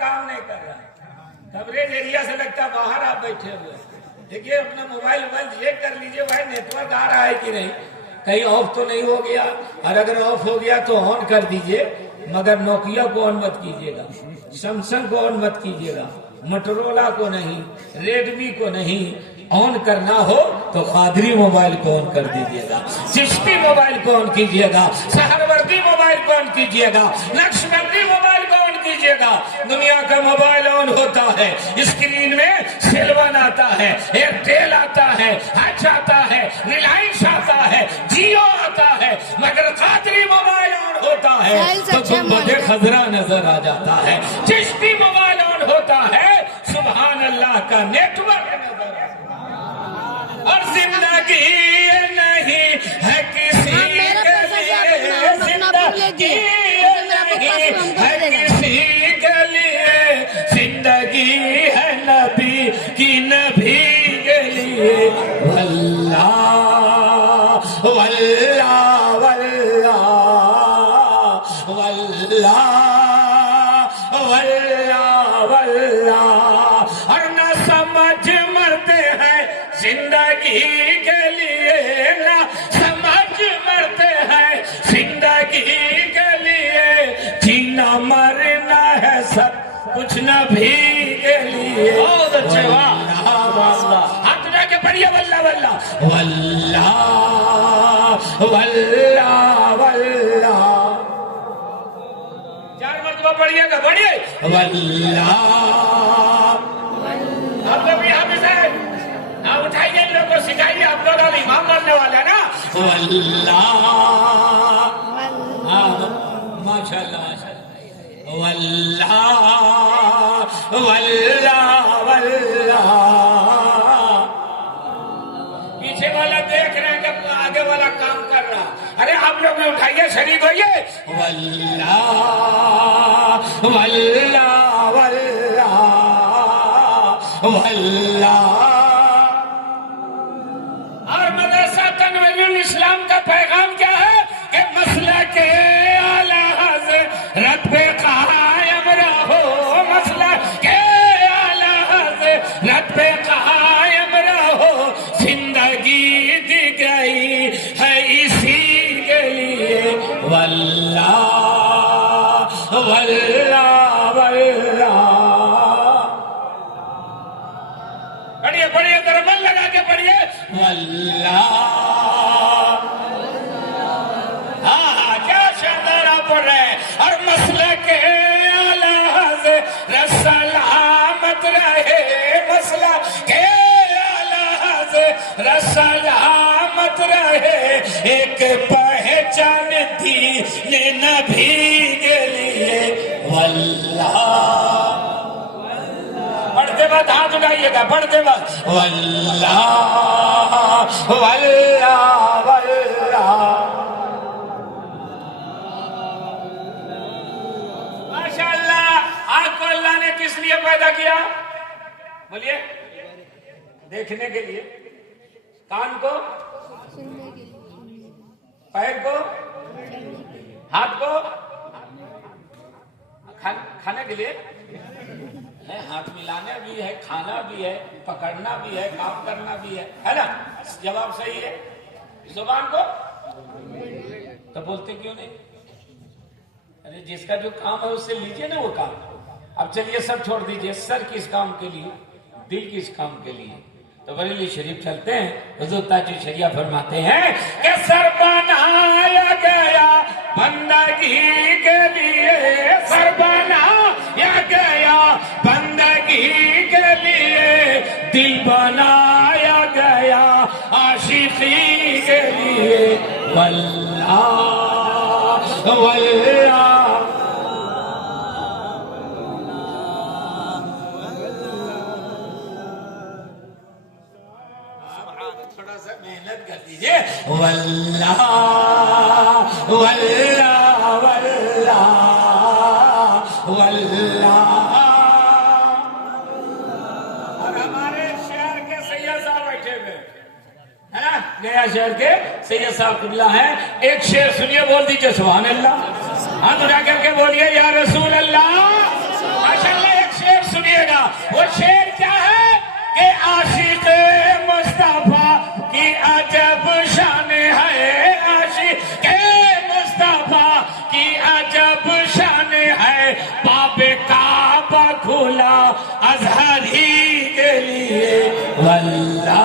काम नहीं कर रहा है। कवरेज एरिया से लगता बाहर आप बैठे हुए। देखिए अपना मोबाइल चेक कर लीजिए भाई नेटवर्क आ रहा है कि नहीं, कहीं ऑफ तो नहीं हो गया। और अगर ऑफ हो गया तो ऑन कर दीजिए, मगर नोकिया को ऑन मत कीजिएगा, सैमसंग को ऑन मत कीजिएगा, मोटरोला को नहीं, रेडमी को नहीं। ऑन करना हो तो कादरी मोबाइल को ऑन कर दीजिएगा, चिश्ती मोबाइल को ऑन कीजिएगा, सहरवर्दी मोबाइल को ऑन कीजिएगा, नक्शबंदी मोबाइल को ऑन कीजिएगा। दुनिया का मोबाइल ऑन होता है, स्क्रीन में सेलवन आता है, एयरटेल आता है, हच आता है, रिलायंस आता है, जियो आता है, मगर कादरी मोबाइल ऑन होता है तो गुंबदे खजरा नजर आ जाता है। चिश्ती मोबाइल ऑन होता है, सुभान अल्लाह का नेटवर्क नजर आता है। और जिंदगी नहीं है किसी के लिए, जिंदगी नहीं है किसी के लिए, जिंदगी है नबी की नबी के लिए। वल्लाह वल्लाह वल्लाह वल्लाह वल्लाह वल्लाह। और न समझ मरते हैं जिंदगी के लिए, ना समझ मरते हैं जिंदगी के लिए, जीना मरना है सब कुछ नबी के लिए। बहुत अच्छे, हाथ उठा के पढ़िए वल्लाह वल्लाह वल्लाह वल्लाह वल्लाह। 4 मरतबा पढ़िएगा, पढ़िए वल्लाह। आप लोग यहाँ पे से ना उठाइए, इन लोगों को सिखाइए, आप लोग अब इमाम बनने वाले हैं ना। वल्लाह, माशाल्लाह वल्लाह वल्लाह वल्लाह। पीछे वाला देख रहे हैं कि आगे वाला काम कर रहा। अरे आप लोग भी उठाइए, शरीक होइए वल्लाह वल्लाह वल्लाह वल्लाह। और मदरसा तनवीरुल इस्लाम का पैगाम क्या है कि मसला के आला हज़रत पे कायम रहो, मसला के आला हज़रत पे कायम रहो, जिंदगी दी गई है इसी के लिए। वल्लाह वल्लाह वल्लाह। पढ़िए पढ़िए, दरमन लगा के पढ़िए वल्लाह। हाँ क्या शानदार आप पढ़ रहे हैं। और मसले के आला हज़रत सलामत रहे, मसला के आला हज़रत सलामत रहे, एक पहचान थी नबी के लिए। वल्लाह, पढ़ते वक्त हाथ उठाइएगा, पढ़ते वक्त वल्लाह वल्लाह वल्लाह। माशाअल्लाह। आपको अल्लाह ने किस लिए पैदा किया? बोलिए। देखने के लिए, कान को, पैर को, हाथ को, खाने के लिए है, हाथ मिलाना भी है, खाना भी है, पकड़ना भी है, काम करना भी है ना? जवाब सही है। जुबान को तो बोलते क्यों नहीं? अरे जिसका जो काम है उससे लीजिए ना वो काम। अब चलिए सब छोड़ दीजिए, सर किस काम के लिए, दिल किस काम के लिए। तो बरेली शरीफ चलते हैं। हुजूर ताजु शरिया फरमाते हैं कि सर बनाया गया बंदगी के लिए, सर बनाया गया बंदगी के लिए, दिल बनाया गया आशिकी के लिए। वल्लाह वल्लाह। थोड़ा सा मेहनत कर दीजिए। वल्लाह वल्लाह वल्लाह वल्लाह। और हमारे शहर के सैयद साहब बैठे हुए है ना, गया शहर के सैयद साहब कुल्ला है। एक शेर सुनिए, बोल दीजिए सुभान अल्लाह। हाथ उठा करके बोलिए या रसूल अल्लाह। माशाअल्लाह। लीजिएगा। वो शेर क्या है कि आशिक मुस्तफा की अजब शान है, आशिक मुस्तफा की अजब शान है, बाबे काबा खुला अजहर ही के लिए वल्लाह।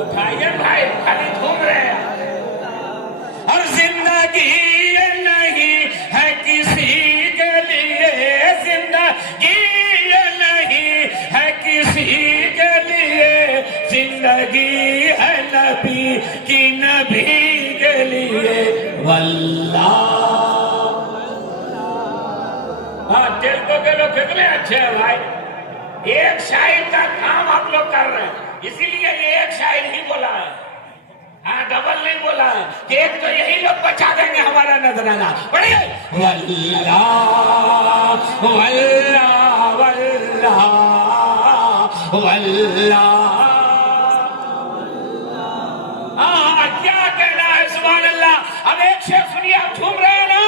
उठाइए भाई, खाली घूम रहे हैं। और जिंदगी ये नहीं है किसी के लिए, जिंदगी ये नहीं है किसी के लिए, जिंदगी है नबी की, नबी के लिए वल्लाह। हाँ, तेलुगु के लोग कितने अच्छे हैं भाई, एक शायर का काम आप लोग कर रहे हैं, इसीलिए ये एक शायर ही बोला है, हाँ डबल नहीं बोला है कि एक तो यही लोग बचा देंगे हमारा नजराना। पढ़िए वल्लाह वल्लाह वल्लाह वल्लाह। क्या कहना है, सुभान अल्लाह। अब एक शेर सुनिए, आप झूम रहे हैं ना,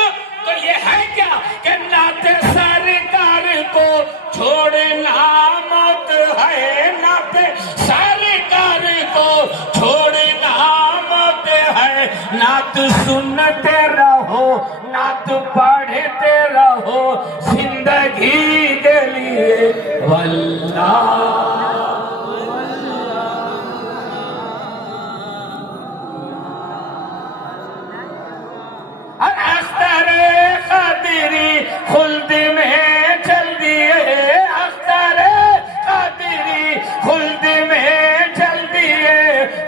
तो ये है क्या कि नाते सरकार को छोड़ना मौत है, नाते सरकार को छोड़ना मौत है, नात सुनते रहो नात पढ़ते रहो जिंदगी के लिए वल्लाह। अख्तर कादिरी खुल्द में चल दिए, अख्तर कादिरी खुल्द में चल दिए,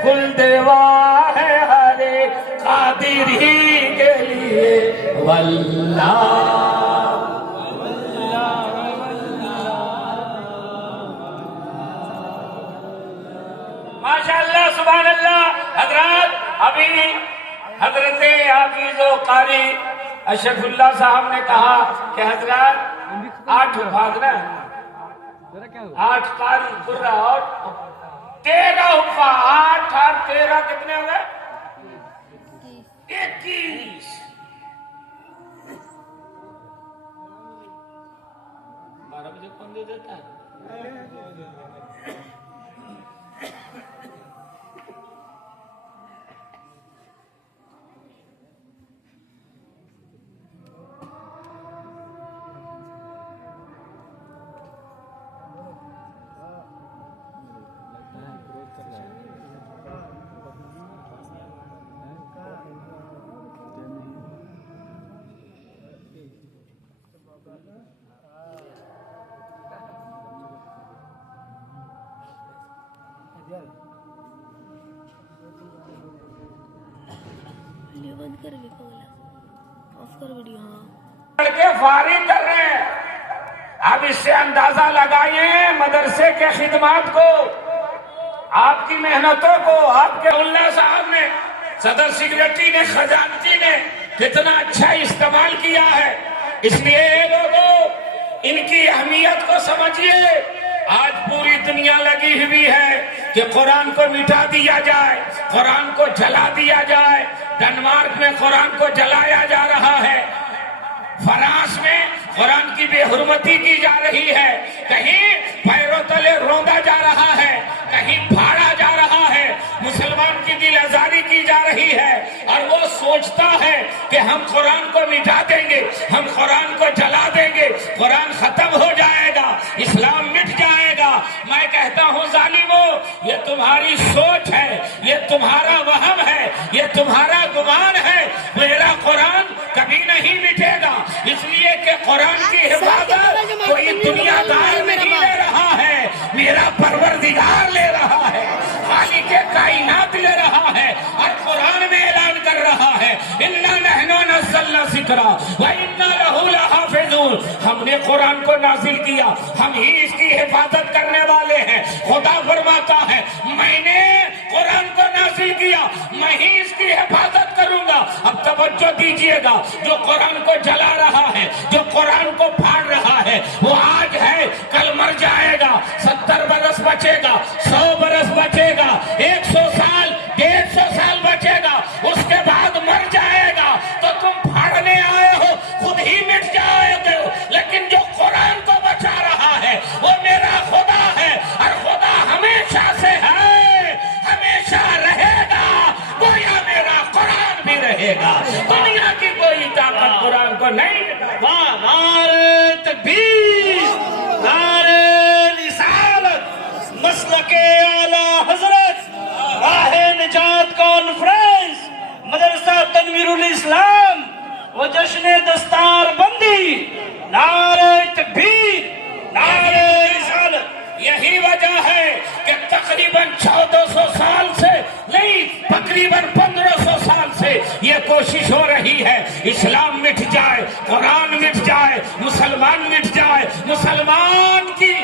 खुल्द वाहे हरे कादिरी के लिए वल्लाह। माशाअल्लाह सुभान अल्लाह। हजरत अभी हजरते हाफिज़ो कारी अशरफुल्लाह साहब ने कहा कि हजरत 8 भागना, 8 कारी कुर्रा और 13 हुफ़ा, 8 और 13 कितने हो गए? 21। 12 बजे कौन दे देता है? बंद कर, ऑफ कर वीडियो। हाँ, लड़के फारिग कर रहे हैं। अब इससे अंदाजा लगाइए मदरसे के खिदमात को, आपकी मेहनतों को, आपके उल्ला साहब ने, सदर सेक्रेटरी ने, खजानची ने कितना अच्छा इस्तेमाल किया है। इसलिए लोगों, इनकी अहमियत को समझिए। आज पूरी दुनिया लगी हुई है कि कुरान को मिटा दिया जाए, कुरान को जला दिया जाए। डेनमार्क में कुरान को जलाया जा रहा है, फ्रांस में कुरान की बेहुरमती की जा रही है, कहीं पैरों तले रौंदा जा रहा है, कहीं फाड़ा जा रहा है, मुसलमान की दिल आजारी की जा रही है। और वो सोचता है कि हम कुरान को मिटा देंगे, हम कुरान को जला देंगे, कुरान खत्म हो जाएगा, इस्लाम मिट जाएगा। मैं कहता हूँ जालिमों, ये तुम्हारी सोच है, ये तुम्हारा वहम है, ये तुम्हारा गुमान है। मेरा कुरान कभी नहीं मिटेगा, इसलिए कि कुरान की हिफाजत कोई दुनियादार नहीं ले रहा है, मेरा परवरदिगार ले रहा है, खालिक कायनात ले रहा है। और कुरान में ऐलान कर रहा है, इन्ना नहनु नज़्ज़लना ज़िक्रा व इन्ना लहू लहाफ़िज़ून। हमने कुरान को नाजिल किया, हम ही इसकी हिफाजत करने वाले हैं। खुदा फरमाता है, मैंने कुरान को नाजिल किया, मैं ही इसकी हिफाजत करूंगा। अब तवज्जो दीजिएगा, जो कुरान को जला रहा है, जो कुरान को फाड़ रहा है, वो आज है, कल मर जाएगा। 70 बरस बचेगा, 100 बरस बचेगा, 100 साल, 150 साल बचेगा, उसके बाद मर जाएगा। तो तुम फाड़ने आए हो, खुद मसलके आला हजरत राहे निजात कॉन्फ्रेंस मदरसा तनवीरुल इस्लाम व जश्न दस्तार बंदी नारे तकबीर नारे रिसालत। यही वजह है कि तकरीबन 1400 साल से नहीं, तकरीबन 1500 साल से ये कोशिश हो रही है इस्लाम मिट जाए, कुरान मिट जाए, मुसलमान मिट जाए, मुसलमान की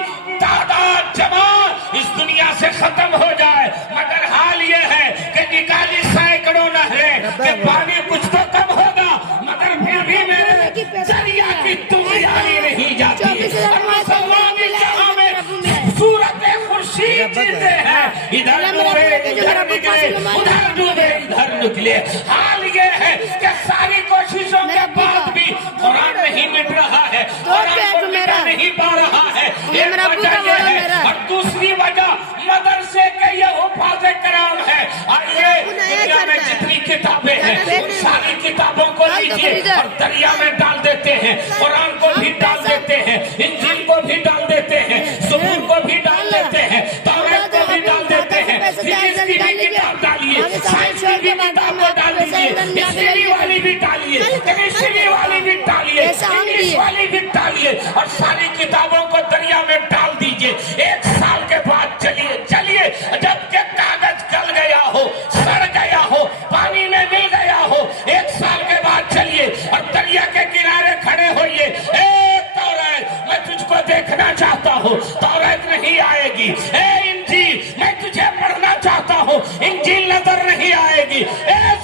तादाद जमात इस दुनिया से खत्म हो जाए। मगर हाल ये है कि निकाली सैकड़ों नहरें कि पानी कुछ तो कम होगा, मगर फिर भी मेरे दरिया की तुमयारी नहीं जाती है। मुसलमान की जहाँ में सूरत खुर्शीद जीते हैं, इधर डूबे इधर निकले, उधर डूबे इधर निकले। हाल ये है कि सारी कोशिशों के बाद भी कुरान नहीं मिट रहा है, कुरान को मिटा नहीं पा रहा है। एक वजह ये है, और दूसरी वजह मदरसे के ये हुफाज़े कराम है। और ये दुनिया में जितनी किताबें हैं उन सारी किताबों को लीजिए और दरिया में डाल देते हैं, कुरान को भी डाल देते हैं, इंजील को भी डाल देते हैं, ज़बूर को भी डाल देते हैं, तौरात को भी डाल देते हैं, फिजिक्स की भी किताब डालिए, साइंस की भी किताब को डाल दीजिए, हिस्ट्री वाली भी डालिए, केमिस्ट्री वाली भी डालिए, इंग्लिश वाली भी डालिए और सारी किताबों को दरिया में डाल दीजिए। 1 साल के बाद चलिए जबकि कागज गल गया हो, सड़ गया हो, पानी में मिल गया हो, 1 साल के बाद चलिए और दरिया के किनारे खड़े होइए। तौरात मैं तुझको देखना चाहता हूँ, तौरात नहीं आएगी। इंजील मैं तुझे पढ़ना चाहता हूँ, इंजील नजर नहीं आएगी।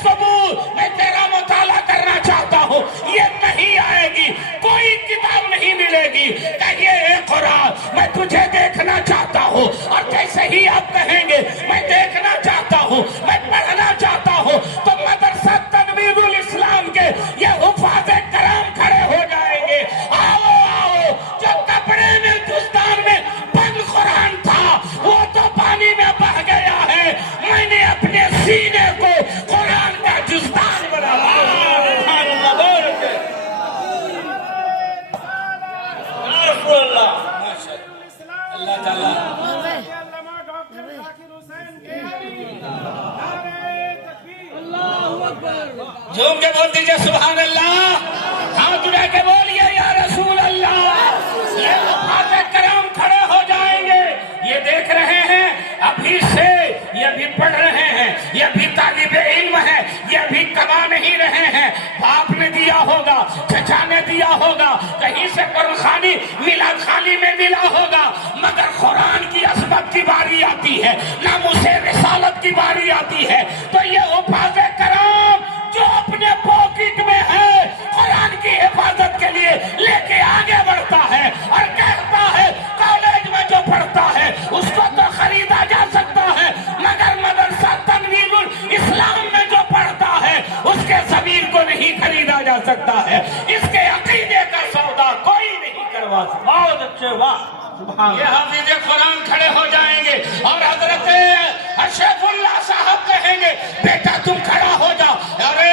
ज़बूर मैं तेरा मुताला करना चाहता हूँ, ये नहीं आएगी। कोई किताब नहीं मिलेगी। कहिए कुरान मैं तुझे देखना चाहता हूँ, और जैसे ही आप कहेंगे मैं देखना चाहता हूँ, मैं पढ़ना चाहता हूँ, तो मदरसा तनवीरुल इस्लाम के ये हुफाज़े कराम खड़े हो जाएंगे। आओ आओ, जो कपड़े में दुस्तान में बंद कुरान था वो तो पानी में बह गया है। मैंने अपने सीने को कुरान का जुस्तान बनाया। अल्लाह ताला झूम के बोल दीजिए सुभान अल्लाह, हाथ उठा के बोलिए या रसूल अल्लाह। ये हुफाज़े कराम खड़े हो जाएंगे। ये देख रहे हैं अभी से, ये भी पढ़ रहे हैं, ये भी तालिबे इल्म है, ये भी कमा नहीं रहे हैं। बाप ने दिया होगा, चचा ने दिया होगा, कहीं से कुरानी मिलाद खाली में मिला होगा, मगर कुरान की अज़मत की बारी आती है, नामुसे रिसालत की बारी आती है, तो ये हुफाज़े कराम जो अपने पॉकेट में है कुरान की हिफाजत के लिए लेके आगे बढ़ता है और कहता है कॉलेज में जो पढ़ता है उसको तो खरीदा जा सकता है, मगर मदरसा तनवीरुल इस्लाम में जो पढ़ता है उसके ज़मीर को नहीं खरीदा जा सकता है। इसके अकीदे का सौदा कोई नहीं करवा सकता। बहुत अच्छे, वाह। ये हाफिज़े कुरान खड़े हो जाएंगे और हजरत शेखुल्लाह साहब कहेंगे बेटा तुम खड़ा हो जाओ। अरे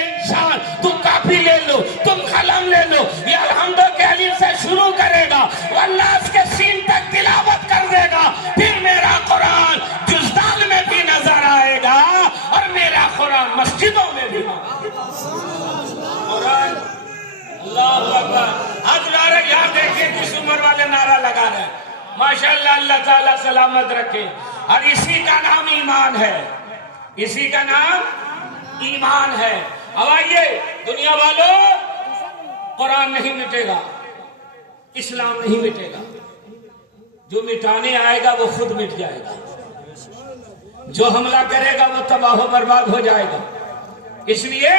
इंसान तुम कापी ले लो, तुम कलम ले लो, ये अलहम्दुलिल्लाह के अलीफ से शुरू करेगा, वन्नास के सीन तक तिलावत कर देगा, फिर मेरा कुरान जुज़दान में भी नजर आएगा और मेरा कुरान मस्जिदों में भी कुरान। अल्लाहु अकबर। आज नारे यार देखिए किस उम्र वाले नारा लगा रहे हैं। माशाअल्लाह, अल्लाह ताला सलामत रखे। और इसी का नाम ईमान है, इसी का नाम ईमान है। अब आइए दुनिया वालों, कुरान नहीं मिटेगा, इस्लाम नहीं मिटेगा। जो मिटाने आएगा वो खुद मिट जाएगा, जो हमला करेगा वो तबाह बर्बाद हो जाएगा। इसलिए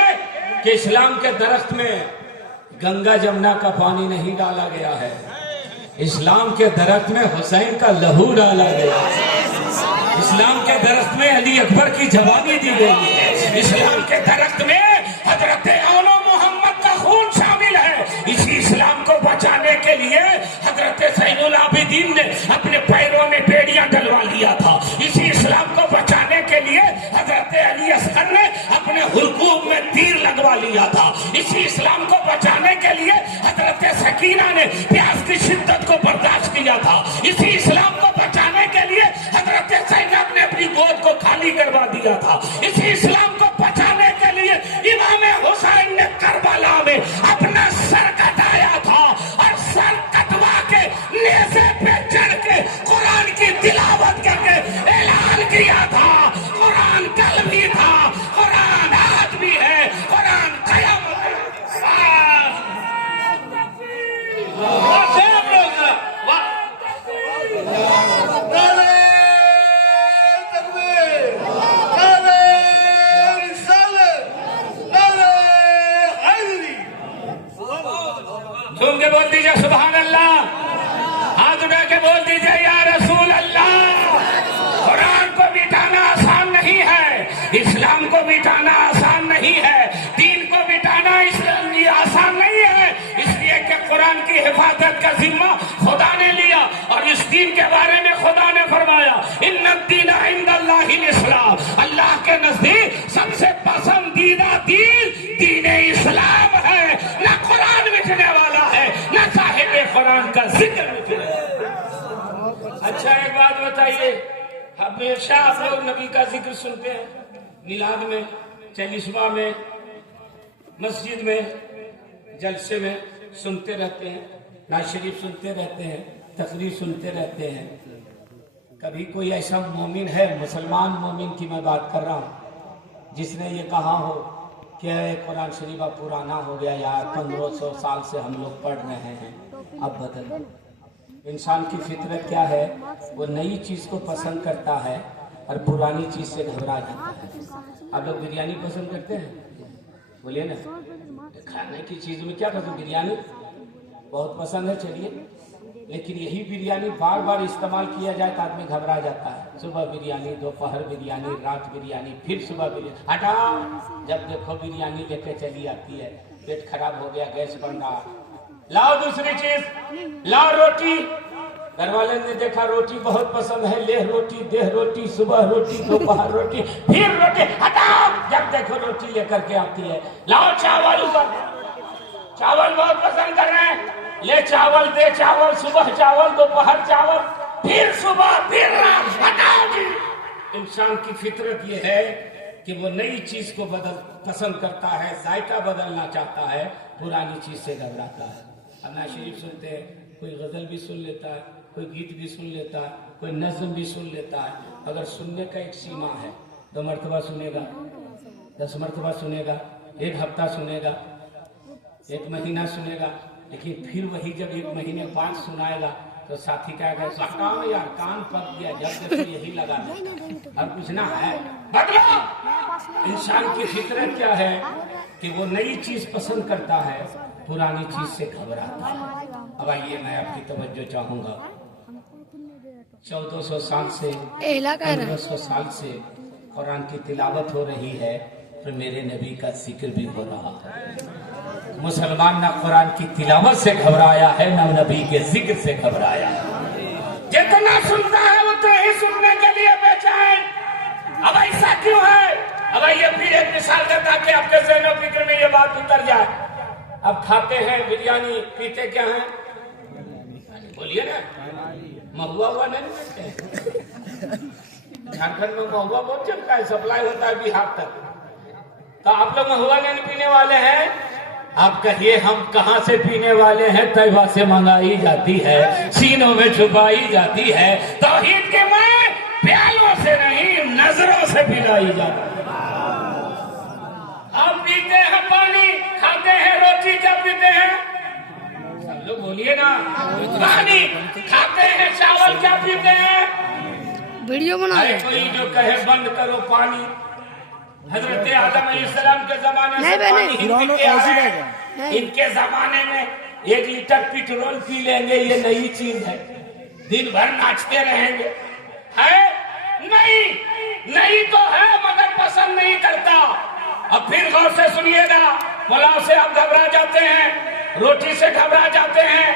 कि इस्लाम के दरख्त में गंगा जमुना का पानी नहीं डाला गया है, इस्लाम के दरख्त में हुसैन का लहू डाला गया है, इस्लाम के दरख्त में अली अकबर की जवानी दी गई है, इस्लाम के दरख्त में हजरत औलो मोहम्मद का खून शामिल है। इसी इस्लाम को बचाने के लिए हजरत ज़ैनुल आबिदीन ने अपने पैरों में बेड़ियां डलवा लिया था। इसी इस्लाम को बचाने के लिए हजरत अली असगर ने अपने हुलकूम में तीर लगवा लिया था। इसी इस्लाम को बचाने के लिए हजरत सकीना ने प्यास की शिद्दत को बर्दाश्त किया था। इसी इस्लाम को बचाने के लिए दिया था। इसी इस्लाम को बचाने के लिए इमाम हुसैन ने करबला में अपना सर कटाया था और सर कटवा के नेज़े पे चढ़ के कुरान की तिलावत करके ऐलान किया था, कुरान कल भी था, कुरान आज भी है, कुरान क़यामत है। झूम के बोल दीजिए सुभान अल्लाह, हाथ उठा के बोल दीजिए या रसूल अल्लाह। कुरान को मिटाना आसान नहीं है, इस्लाम को मिटाना आसान नहीं है, दीन को मिटाना इस्लाम ये आसान नहीं है, इसलिए कि कुरान की हिफाजत का जिम्मा खुदा ने लिया और इस दीन के बारे में खुदा ने फरमाया इन्नद्दीन इंदल्लाहिल इस्लाम, अल्लाह के नजदीक सबसे पसंदीदा दीन दीन इस्लाम है। ना कुरान मिटने वाला है, ना साहिब कुरान का जिक्र मिटने वाला। अच्छा एक बात बताइए, हमेशा आप लोग नबी का जिक्र सुनते हैं, मिलाद में, चालीसवा में, मस्जिद में, जलसे में सुनते रहते हैं, नाज़ शरीफ सुनते रहते हैं, तकरीर सुनते रहते हैं। कभी कोई ऐसा मोमिन है, मुसलमान मोमिन की मैं बात कर रहा हूँ, जिसने ये कहा हो कि कुरान शरीफ अब पुराना हो गया यार, 1500 साल से हम लोग पढ़ रहे हैं, अब बदल। इंसान की फितरत क्या है, वो नई चीज को पसंद करता है और पुरानी चीज से घबरा जाता है। आप लोग बिरयानी पसंद करते हैं, बोलिए ना, खाने की चीज में क्या पसंद, बिरयानी बहुत पसंद है, चलिए, लेकिन यही बिरयानी बार बार इस्तेमाल किया जाए तो आदमी घबरा जाता है। सुबह बिरयानी, दोपहर बिरयानी, रात बिरयानी, फिर सुबह बिरयानी, हटा, जब देखो बिरयानी लेके चली आती है, पेट खराब हो गया, गैस बन रहा, लाओ दूसरी चीज, लाओ रोटी, घर वाले ने देखा रोटी बहुत पसंद है, ले रोटी, देह रोटी, सुबह रोटी, दोपहर रोटी, फिर रोटी, हटाओ, जब देखो रोटी लेकर के आती है, लाओ चावल, चावल बहुत पसंद कर रहे हैं, ले चावल, दे चावल, सुबह चावल, दोपहर चावल, फिर सुबह, फिर रात, हटाओ जी। इंसान की फितरत ये है कि वो नई चीज को पसंद करता है, जायका बदलना चाहता है, पुरानी चीज से घबराता है। अब नाज़ शरीफ सुनते हैं, कोई गजल भी सुन लेता है, कोई गीत भी सुन लेता है, कोई नज़्म भी सुन लेता है। अगर सुनने का एक सीमा है, 2 मरतबा सुनेगा, 10 मरतबा सुनेगा, 1 हफ्ता सुनेगा, 1 महीना सुनेगा, लेकिन फिर वही जब 1 महीने बाद सुनाएगा तो साथी क्या कहे, काम यार कान पक गया, जब देखो यही लगा और कुछ ना है, बदलो। इंसान की फितरत क्या है कि वो नई चीज पसंद करता है, पुरानी चीज से घबराता है। अब आइए मैं आपकी तवज्जो चाहूंगा, 1400 साल से, 1500 साल से कुरान की तिलावत हो रही है, तो मेरे नबी का जिक्र भी हो रहा है। मुसलमान ना कुरान की तिलावत से घबराया है, ना नबी के जिक्र से घबराया। जितना सुनता है उतना ही सुनने के लिए बेचैन। अब ऐसा क्यों है? अब ये फिर एक मिसाल देता कि आपके ज़हन फिक्र में ये बात उतर जाए। अब खाते हैं बिरयानी, पीते क्या है, बोलिए ना, महुआ हुआ नहीं पीते हैं। झारखंड में महुआ बहुत चलता है, सप्लाई होता है बिहार तक। तो आप लोग महुआ नहीं पीने वाले हैं? आप कहिए हम कहाँ से पीने वाले हैं? तैयबा से मंगाई जाती है, सीनों में छुपाई जाती है, तौहीद के माए प्यालों से नहीं नजरों से पिलाई जाती है। हम पीते हैं पानी, खाते हैं रोटी, जब पीते हैं, सब लोग बोलिए ना, पानी खाते हैं, चावल क्या पीते हैं, वीडियो बना रहे। कोई जो कहे बंद करो पानी, हजरत आदम अलैहिस्सलाम के जमाने से पानी ही पीते आ रहे हैं। इनके जमाने में 1 लीटर पेट्रोल पी लेंगे, ये नई चीज है, दिन भर नाचते रहेंगे, है नहीं, नहीं तो है मगर पसंद नहीं करता। अब फिर गौर से सुनिएगा, पुलाव से आप घबरा जाते हैं, रोटी से घबरा जाते हैं,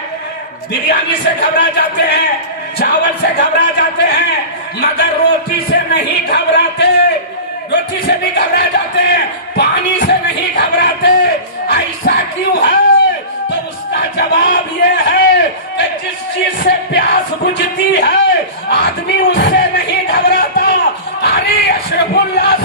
बिरयानी से घबरा जाते हैं, चावल से घबरा जाते हैं, मगर रोटी से नहीं घबराते, रोटी से भी घबरा जाते हैं, पानी से नहीं घबराते। ऐसा क्यों है? तो उसका जवाब ये है कि जिस चीज से प्यास बुझती है आदमी उससे नहीं घबराता। अरे अशरफुल्लाह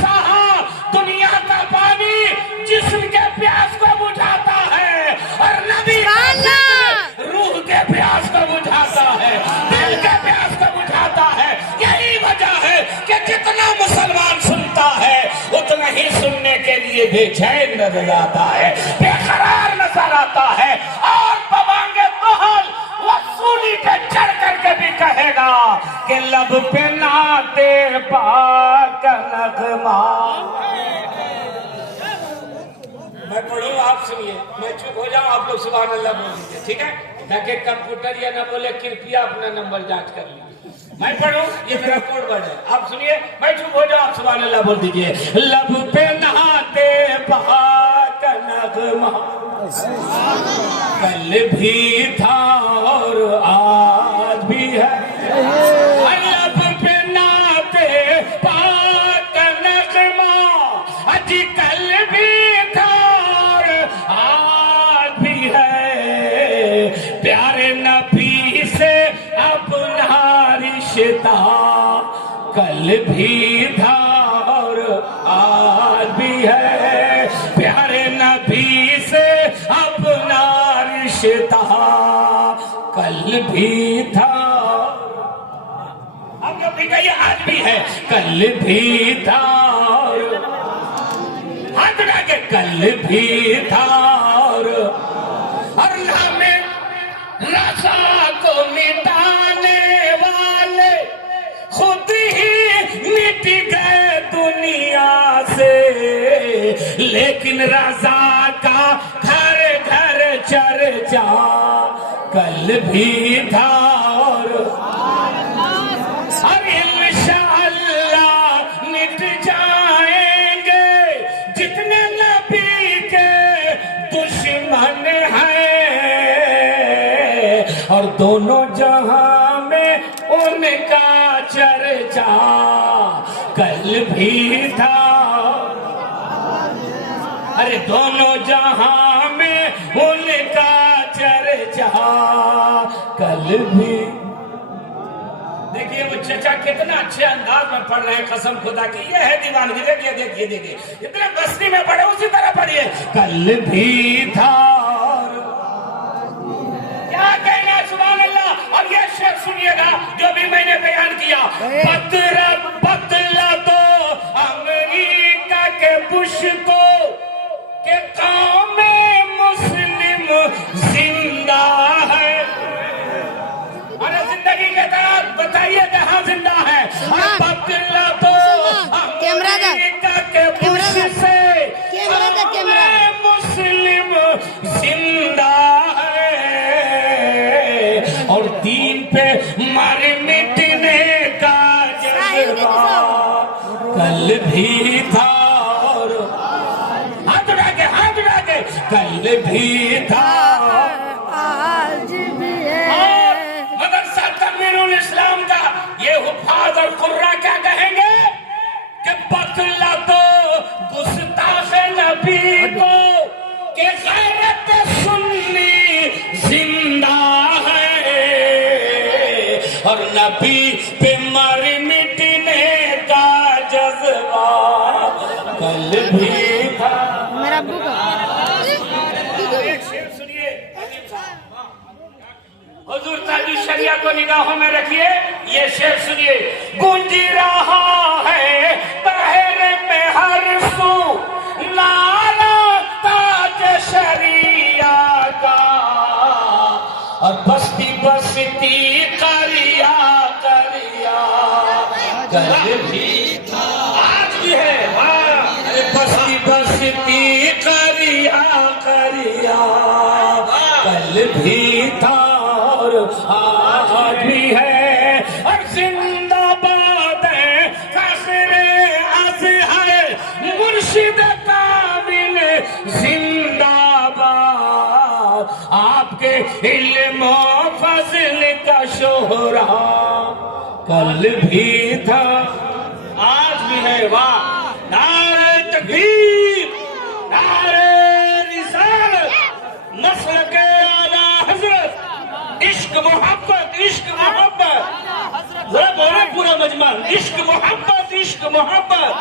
लिए बेचैन नजर आता है, बेकरार नजर आता है, और पवांगे तोहल वसूली पे चढ़ करके भी कहेगा कि लब पे नाते पाक नगमा। मैं पढ़ूं, आप सुनिए, मैं चुप हो जाऊं, आप लोग सुभान अल्लाह बोल दीजिए, ठीक है? ताकि कंप्यूटर या ना बोले कृपया अपना नंबर जांच कर लीजिए। मैं पढ़ूं, ये मेरा कोड वर्ड है, आप सुनिए, मैं चुप हो जाऊं, आप सुभान अल्लाह बोल दीजिए। लब पे नहाते पाक नगमा, कल भी था और आज भी है। लब पे नाते पाक नगमा, अज कल भी था और आज भी है। प्यारे नबी से अपना रिश्ता कल भी था और आज भी है। प्यारे नबी से अपना रिश्ता कल भी था, अब जो भी कहिए आज भी है, कल भी था और हाथ उठा के कल भी था और नामे रसा को मिटाने वाले खुद ही मिट गए दुनिया से, लेकिन रजा का घर घर चर्चा कल भी था और इंशाअल्लाह मिट जाएंगे जितने नबी के दुश्मन हैं, और दोनों जहां में उनका चर्चा कल भी था। अरे दोनों जहां में उनका चर्चा कल भी। देखिए वो चचा कितना अच्छे अंदाज में पढ़ रहे हैं, कसम खुदा की, ये है दीवानगी। देखिए देखिए देखिए, इतने बस्ती में पढ़े उसी तरह पढ़िए, कल भी था। क्या कहना है, सुभान अल्लाह। और ये शेर सुनिएगा जो भी मैंने बयान किया, बदला दो अमेरिका के बुश को कि कौम मुस्लिम जिंदा है। अरे जिंदगी के तहत बताइए जहां जिंदा है, बदला दो अमेरिका के बुश से मुस्लिम जिंदा है, और दीन पे मारे मिटने का जज्बा कल भी था और हाथ उठा के कल भी था आज भी है। और मदरसा तनवीरुल इस्लाम का ये हुफाज और कुर्रा क्या कहेंगे कि बदला दो गुस्ताख नबी को कि गैरत सुन्नी जिंदा है, और नबी पे मर मिटने का जज्बा कल भी था। मेरा अब्बू का एक शेर सुनिए, हुजूर ताजुल शरिया को निगाहों में रखिए, ये शेर सुनिए। गूंज रहा है बहर में हर सू नारा ताज शरिया का, और बस्ती बस्ती करिया करिया कल भी था आज भी है। अरे बस्ती बस्ती करिया करिया कल भी था और आज भी है, और जिंदाबाद है फख्रे अज़हर मुर्शिद काबिल जिंदाबाद, आपके इल्म फज़ल का शोहरा कल भी था आज भी है। वाह, नारे तकबीर, नारे रिसालत, नस्ल के आला हजरत, इश्क मोहब्बत, इश्क मोहब्बत, जरा बोले पूरा मजमा, इश्क मोहब्बत, इश्क मोहब्बत।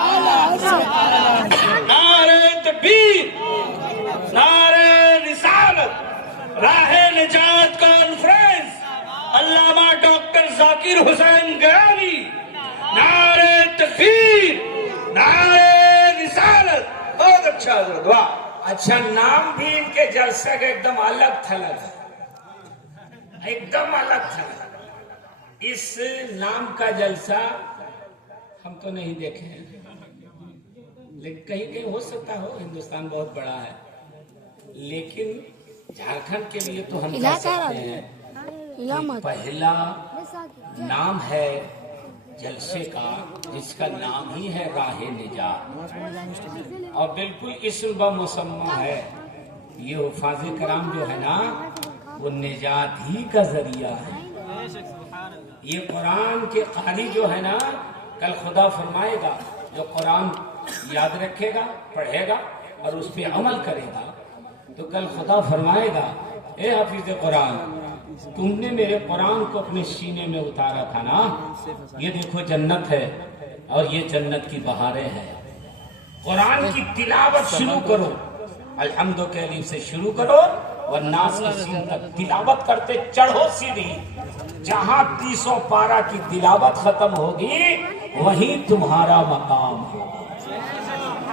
नारे तकबीर, नारे रिसालत, राहे निजात कॉन्फ्रेंस, अल्लामा डॉक्टर जाकिर हुसैन गयानी। नारे तकबीर, नारे रिसालत, बहुत अच्छा। अच्छा हजरत वाह। अच्छा, नाम भी इनके जलसे का एकदम अलग थलग है, एकदम अलग थलग। इस नाम का जलसा हम तो नहीं देखे हैं, लेकिन कहीं कहीं हो सकता हो, हिंदुस्तान बहुत बड़ा है। लेकिन झारखंड के लिए तो हम कह सकते हैं कि पहला नाम है जलसे का जिसका नाम ही है राहे निजात, और बिल्कुल इस्म ब मुसम्मा है। ये हुफाज़े कराम जो है ना, वो निजात ही का जरिया है। ये कुरान के कारी जो है ना, कल खुदा फरमाएगा, जो कुरान याद रखेगा, पढ़ेगा और उस पर अमल करेगा, तो कल खुदा फरमाएगा, ए हाफिज कुरान, तुमने मेरे कुरान को अपने सीने में उतारा था ना, ये देखो जन्नत है और ये जन्नत की बहारें हैं। कुरान की तिलावत शुरू करो, अल्हम्दु के अलीफ से शुरू करो और नास की सीन तक तिलावत करते चढ़ो सीढ़ी। जहां 300 पारा की तिलावत खत्म होगी वहीं तुम्हारा मकाम होगा।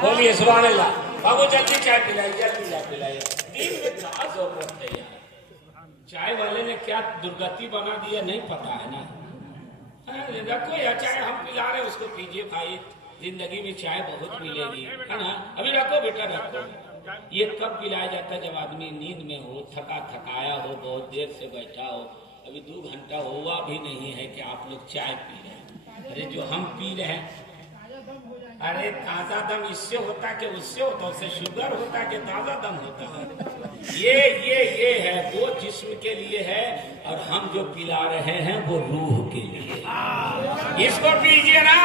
बोलिए सुभान अल्लाह। बाबू जल्दी चाय पिलाइए, जल्दी चाय पिलाइए, 3 मिनट का जरूरत है यार। चाय वाले ने क्या दुर्गति बना दिया नहीं पता है ना। रखो या चाय हम पिला रहे उसको पीजिए भाई, जिंदगी में चाय बहुत मिलेगी, है ना। अभी रखो बेटा रखो। ये कब पिलाया जाता है? जब आदमी नींद में हो, थकाया हो, बहुत देर से बैठा हो, अभी 2 घंटा हुआ भी नहीं है कि आप लोग चाय पी रहे हैं। अरे जो हम पी रहे हैं, अरे ताजा दम इससे होता कि उससे होता, उससे शुगर होता कि ताजा दम होता है। ये है वो जिस्म के लिए है, और हम जो पिला रहे हैं वो रूह के लिए। इसको पीजिए ना,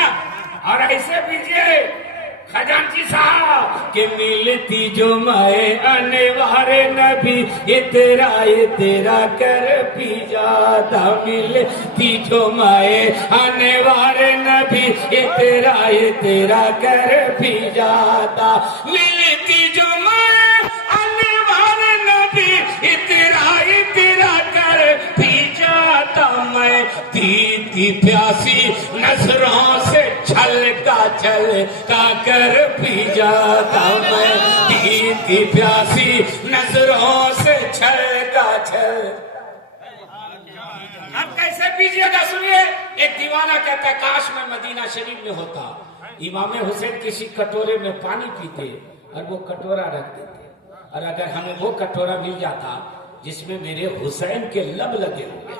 और ऐसे पीजिए खजांची साहब कि मिलती जो माए अनवारे नबी, ये तेरा कर पी जाता। मिलती जो माए अनवारे नबी, ये तेरा कर पी जाता। मिलती जो माए अनवारे नबी, ये तेरा कर पी जाता। मैं थी प्यासी नजरों से छलका कर पी जाता। मैं थी प्यासी नजरों से छलका अब कैसे पीजिएगा सुनिए। एक दीवाना कहता है काश मैं मदीना शरीफ में होता। इमाम हुसैन किसी कटोरे में पानी पीते और वो कटोरा रख देते, और अगर हमें वो कटोरा मिल जाता जिसमें मेरे हुसैन के लब लगे हुए,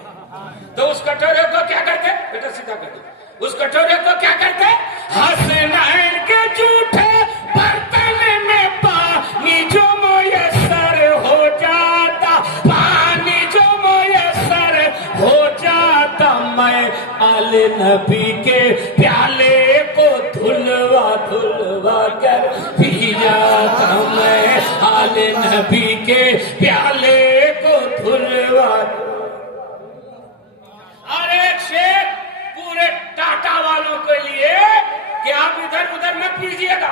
तो उस कटोरे को क्या करते? बेटा सीधा कर दो। उस कटोरे को क्या करते? हसनैन के जूठे बर्तन में पानी जो मुयस्सर हो जाता, पानी जो मुयस्सर हो जाता। मैं आले नबी के प्याले को धुलवा कर पी जाता। मैं आले नबी के प्याले को धुलवा। और एक शेर पूरे टाटा वालों के लिए कि आप इधर उधर मत पीजिएगा,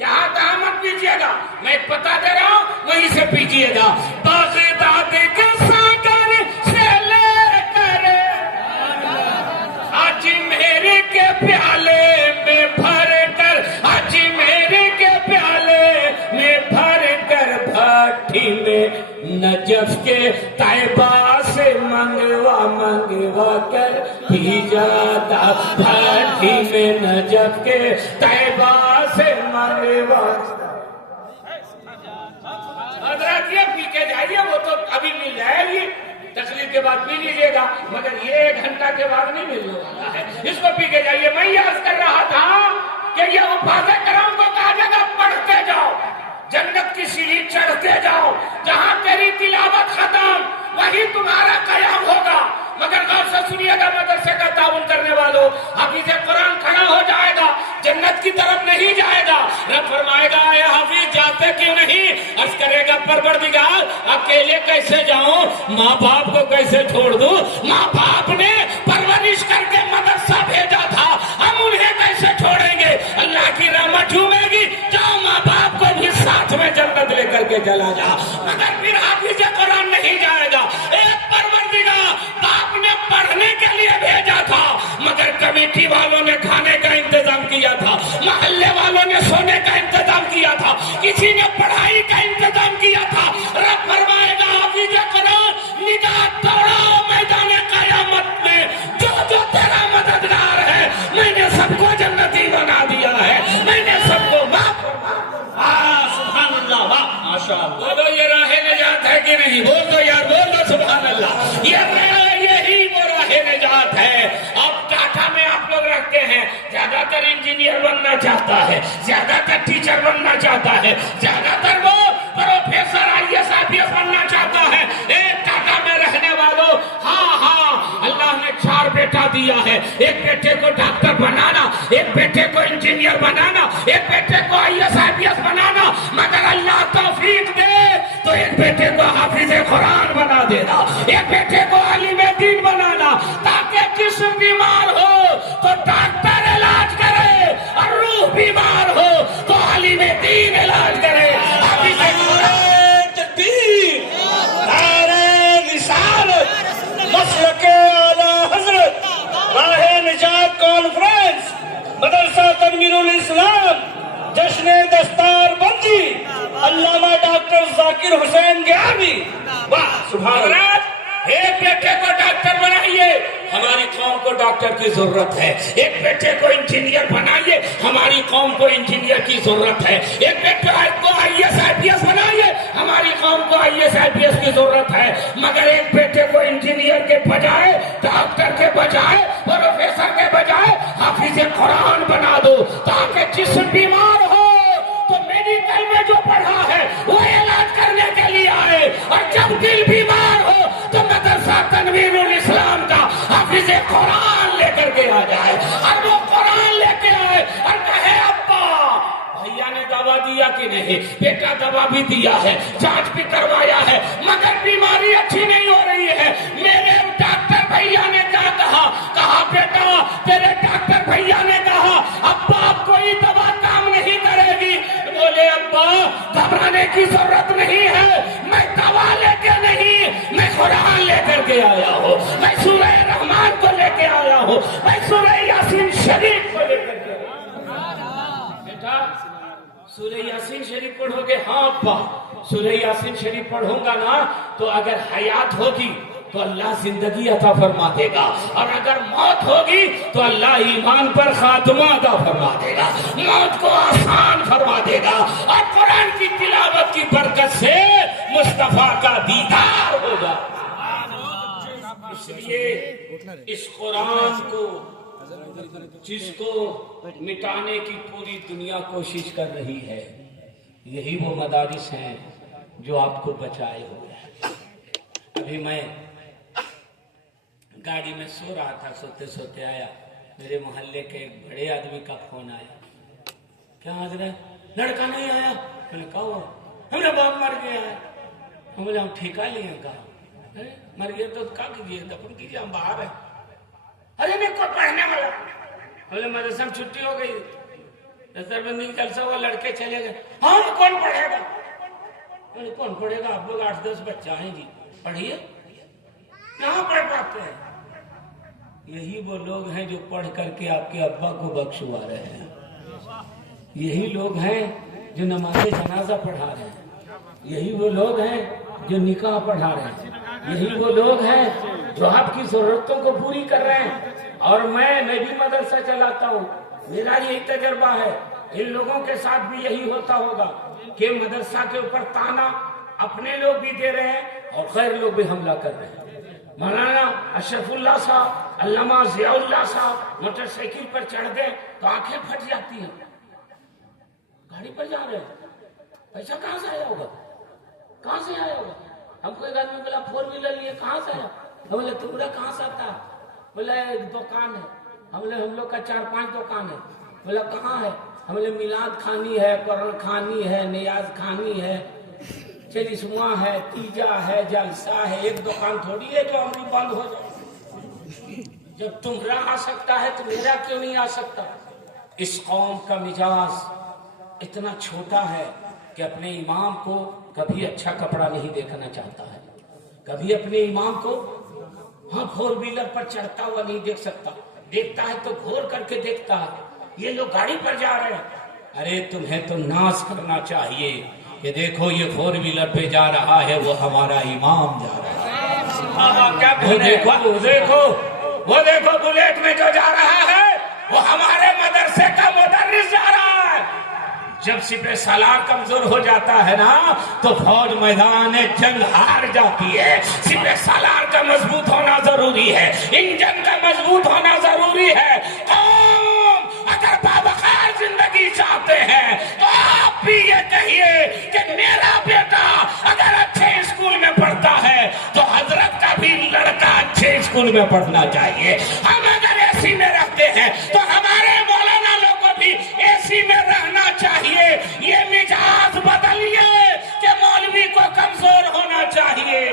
जहां तहां मत पीजिएगा, मैं पता दे रहा हूं वहीं से पीजिएगा। बागदाद के सागर से लेकर अजमेर के प्याले में भर कर, अजमेर के प्याले में भर कर, भट्टी में नजफ के तैबा से मंगवा कर पी जाता। भट्टी में नजफ के तैबा से मंगवा। हजरत ये पी के जाइए, वो तो अभी मिल जाएगी, तकलीफ के बाद पी लीजिएगा, मगर ये 1 घंटा के बाद नहीं मिलने वाला है। इसको पी के जाइए। मैं याद कर रहा था कि ये हुफाज़े कराम को कहा जाएगा पढ़ते जाओ, जन्नत की सीढ़ी चढ़ते जाओ, जहां तेरी तिलावत खत्म वही तुम्हारा कयाम होगा। मगर गौर से सुनिएगा, मदरसे का ताउन करने वालों, हाफिज कुरान खड़ा हो जाएगा, जन्नत की तरफ नहीं जाएगा। रब फरमाएगा ए हाफिज जाते क्यों नहीं? अर्ज करेगा परवरदिगार अकेले कैसे जाऊं, माँ बाप को कैसे छोड़ दूं? माँ बाप ने परवरिश करके मदरसा भेजा था, हम उन्हें कैसे छोड़ेंगे? अल्लाह की रहमत झूमेगी, जाओ माँ बाप को भी साथ में जन्नत लेकर के चला जा। मगर फिर हाफिज कुरान नहीं जाएगा। एक परवरदिगार बाप ने पढ़ने के लिए भेजा था, मगर कमेटी वालों ने खाने का इंतजाम किया था, मोहल्ले वालों ने सोने का इंतजाम इंतजाम किया था, किसी ने पढ़ाई का इंतजाम किया था। रब फरमाएगा हाफिज कुरान निगाह दौड़ाओ मैदान क़यामत में, जो जो तेरा मददगार है मैंने सबको जन्नती बना दिया है, मैंने सबको माफ सुभान अल्लाह, वाह माशाअल्लाह। बोलो ये राह निजात है कि नहीं? बोल दो यार, बोल दो सुभान अल्लाह। यही वो राह निजात है। अब टाटा में आप लोग रखते हैं, ज्यादातर इंजीनियर बनना चाहता है, ज्यादातर टीचर बनना चाहता है, ज्यादातर वो प्रोफेसर IAS IPS बनना चाहता है। टाटा में रहने वालों, हाँ अल्लाह ने 4 बेटा दिया है। एक बेटे को डॉक्टर बनाना, एक बेटे को इंजीनियर बनाना, एक बेटे को IAS IPS बनाना, मगर अल्लाह तौफीक दे तो एक बेटे को हाफिज कुरान बना देना, एक बेटे को आलिम दीन बनाना, ताकि जिस्म बीमार हो तो डॉक्टर इलाज करे और रूह बीमार हो तो आलिम दीन इलाज करे। हाफिज मसलके आला हजरत राहे निजात कॉन्फ्रेंस मदरसा तनवीरुल इस्लाम जश्न दस्तार बंदी अल्लामा डॉक्टर जाकिर हुसैन गियावी। वाह सुभान अल्लाह। एक बेटे को डॉक्टर बनाइए, हमारी कौम को डॉक्टर की जरूरत है। एक बेटे को इंजीनियर बनाइए, हमारी कौम को इंजीनियर की जरूरत है। एक बेटे को IAS IPS बनाइए, हमारी कौम को IAS IPS की जरूरत है। मगर एक बेटे को इंजीनियर के बजाय, डॉक्टर के बजाय, प्रोफेसर के बजाय हाफिज कुरान बना दो, ताकि जिस्म बीमार हो तो मेडिकल में जो पढ़ा है वो इलाज करने के लिए आए, और जब दिल बीमार हो तो मदरसा तनवीरुल इस्लाम का हाफिज कुरान लेकर के आ जाए, और वो कुरान लेके आए और कहे अब्बा भैया ने दवा दिया कि नहीं? बेटा दवा भी दिया है, जांच भी करवाया है, मगर बीमारी अच्छी नहीं हो रही है। मेरे डॉक्टर भैया ने क्या कहा? बेटा तेरे डॉक्टर भैया ने कहा अब्बा अब कोई दवा काम नहीं करेगी। बोले अब्बा घबराने की जरूरत नहीं है, मैं दवा लेके नहीं, मैं कुरान लेकर के आया हूँ, मैं सूरह रहमान को लेके आया हूँ, मैं सूरह यासीन शरीफ को लेकर के आया हूँ। बेटा सूरह यासीन शरीफ पढ़ोगे? हाँ अब्बा सूरह यासीन शरीफ पढ़ूंगा ना तो अगर हयात होगी तो अल्लाह जिंदगी अता फरमा देगा, और अगर मौत होगी तो अल्लाह ईमान पर खात्मा अता फरमा देगा, मौत को आसान फरमा देगा, और कुरान की तिलावत की बरकत से मुस्तफा का दीदार होगा। इसलिए इस कुरान को जिसको मिटाने की पूरी दुनिया कोशिश कर रही है, यही वो मदारिस हैं जो आपको बचाए हुए हैं। अभी मैं गाड़ी में सो रहा था, सोते सोते आया, मेरे मोहल्ले के एक बड़े आदमी का फोन आया। क्या हजरत लड़का नहीं आया? मैंने कहा हमारा बाप मर गया है। हम बोले हम ठेका लिए, कहा मर गया तो क्या कीजिए? दफन कीजिए, हम बाहर है। अरे नहीं कोई पढ़ने वाला, बोले मदरसा में छुट्टी हो गई, नजरबंदी जलसा हुआ, लड़के चले गए। हाँ कौन पढ़ेगा? कौन पढ़ेगा? आप लोग 8-10 बच्चा हैं जी, पढ़िए। कहाँ पढ़ पाते हैं? यही वो लोग हैं जो पढ़ करके आपके अब्बा को बख्शवा रहे हैं। यही लोग हैं जो नमाज़े जनाजा पढ़ा रहे हैं। यही वो लोग हैं जो निकाह पढ़ा रहे हैं। यही वो लोग हैं जो आपकी जरूरतों को पूरी कर रहे हैं। और मैं भी मदरसा चलाता हूँ, मेरा यही तजर्बा है। इन लोगों के साथ भी यही होता होगा कि मदरसा के ऊपर ताना अपने लोग भी दे रहे हैं और गैर लोग भी हमला कर रहे हैं। मौलाना अशरफुल्लाह साहब, अल्लामा जियाउल्लाह साहब मोटरसाइकिल पर चढ़ गए तो आंखें फट जाती हैं। गाड़ी पर जा रहे हैं, पैसा कहाँ से आया होगा? कहाँ से आया होगा? हमको एक आदमी बोला 4 व्हीलर लिए, कहाँ से आया? हम बोले तुम्हारा कहाँ से आता? बोला एक दुकान है। हम बोले हम लोग का 4-5 दुकान है। बोला कहाँ है? हम बोले मिलाद खानी है, कुरान खानी है, नियाज खानी है, चलिस्मा है, तीजा है, जलसा है। एक दुकान थोड़ी है जो हमारी बंद हो जाए। जब तुम्हारा आ सकता है तो मेरा क्यों नहीं आ सकता? इस कौम का मिजाज इतना छोटा है कि अपने इमाम को कभी अच्छा कपड़ा नहीं देखना चाहता है, कभी अपने इमाम को 4 व्हीलर पर चढ़ता हुआ नहीं देख सकता। देखता है तो घोर करके देखता है। ये लोग गाड़ी पर जा रहे हैं, अरे तुम्हें तो नाज करना चाहिए कि देखो ये 4 व्हीलर पे जा रहा है, वो हमारा इमाम जा रहा है। क्या वो देखो बुलेट में जो जा रहा है वो हमारे मदरसे का मुदर्रिस जा रहा है। जब सिपह सालार कमजोर हो जाता है ना तो फौज मैदान जंग हार जाती है। सिपह सालार का मजबूत होना जरूरी है, इंजन का मजबूत होना जरूरी है। अगर बावकार जिंदगी चाहते हैं तो आप भी ये कहिए कि मेरा बेटा अगर अच्छे स्कूल में पढ़ता है तो हजरत का भी लड़का अच्छे स्कूल में पढ़ना चाहिए। हम अगर एसी में रहते हैं तो हमारे मौलाना लोग को भी एसी में रहना चाहिए। ये मिजाज बदलिए कि मौलवी को कमजोर होना चाहिए।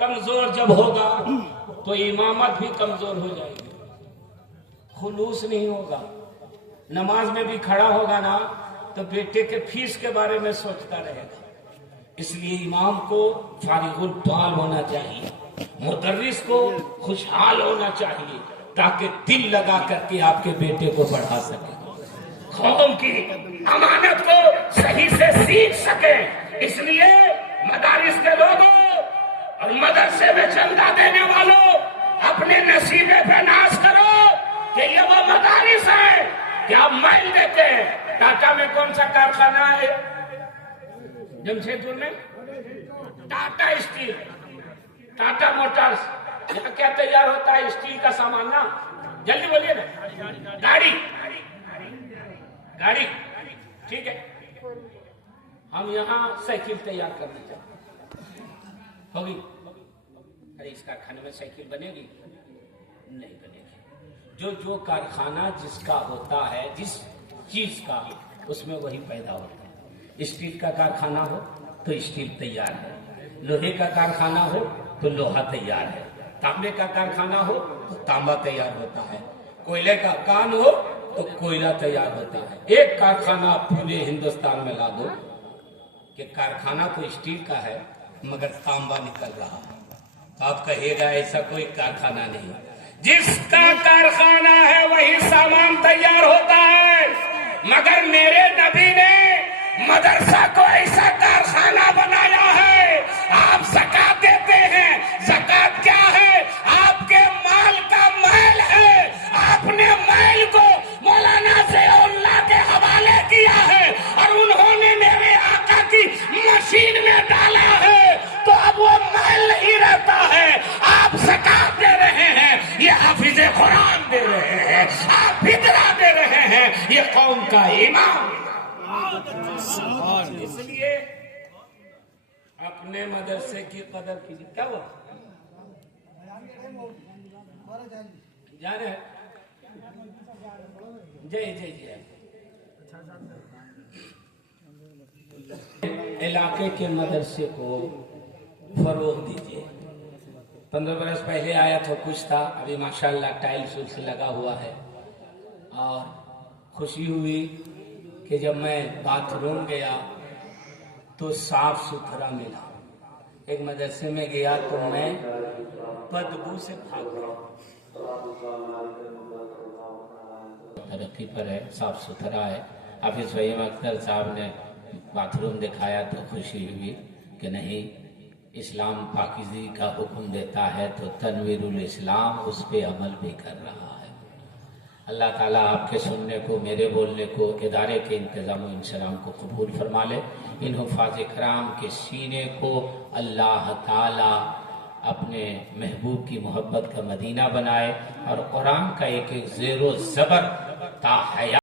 कमजोर जब होगा तो इमामत भी कमजोर हो जाएगी, खुलूस नहीं होगा। नमाज में भी खड़ा होगा ना तो बेटे के फीस के बारे में सोचता रहेगा। इसलिए इमाम को फारिगुल बाल होना चाहिए, मुदर्रिस को खुशहाल होना चाहिए ताकि दिल लगा करके आपके बेटे को पढ़ा सके, कौम की अमानत को सही से सीख सके। इसलिए मदारिस के लोगों और मदरसे में चंदा देने वालों अपने नसीबे पे नाश करो कि ये वो मदारिस है कि आप मैल देते हैं। टाटा में कौन सा कारखाना है? जमशेदपुर में टाटा स्टील, टाटा मोटर्स। यहाँ क्या तैयार होता है? स्टील का सामान ना, जल्दी बोलिए ना। गाड़ी, ठीक है। हम यहाँ साइकिल तैयार करना चाहते होगी। अरे इस कारखाने में साइकिल बनेगी? नहीं बनेगी। जो कारखाना जिसका होता है, जिस चीज का, उसमें वही पैदा होता है। स्टील का कारखाना हो तो स्टील तैयार है, लोहे का कारखाना हो तो लोहा तैयार है, तांबे का कारखाना हो तो तांबा तैयार होता है, कोयले का कान हो तो कोयला तैयार होता है। एक कारखाना पूरे हिंदुस्तान में ला दो कि कारखाना तो स्टील का है मगर तांबा निकल रहा है, तो आप कहिएगा ऐसा कोई कारखाना नहीं। जिसका कारखाना है वही सामान तैयार होता है। मगर मेरे नबी ने मदरसा को ऐसा कारखाना बनाया है। आप ज़कात देते हैं, ज़कात क्या है? आपके माल का मैल है। आपने मैल को मौलाना ज़ियाउल्लाह के हवाले किया है और उन्होंने मेरे आका की मशीन में डाला है, तो अब वो मैल नहीं रहता है। आप ज़कात दे रहे हैं, ये हाफिज़े कुरान दे रहे हैं, आप फितरा दे रहे हैं, ये कौम का ईमान। इसलिए अपने मदरसे की कदर कीजिए। क्या हुआ? जाने जय जय जय। इलाके के मदरसे को फरोग दीजिए। 15 बरस पहले आया तो कुछ था, अभी माशाल्लाह टाइल्स उल्स लगा हुआ है। और खुशी हुई कि जब मैं बाथरूम गया तो साफ सुथरा मिला। एक मदरसे में गया तो मैं बदबू से भाग गया। तरक्की पर है, साफ सुथरा है। हाफिज फहीम अख्तर साहब ने बाथरूम दिखाया तो खुशी हुई कि नहीं, इस्लाम पाकीज़ी का हुक्म देता है तो तनवीरुल इस्लाम उस पे अमल भी कर रहा है। अल्लाह ताला आपके सुनने को, मेरे बोलने को, इदारे के इंतज़ाम व इंसलाम को कबूल फरमा ले। इन हुफ़ाज़ कराम के सीने को अल्लाह ताला अपने महबूब की मोहब्बत का मदीना बनाए और कुरान का एक एक ज़ेरो ज़बर ता हया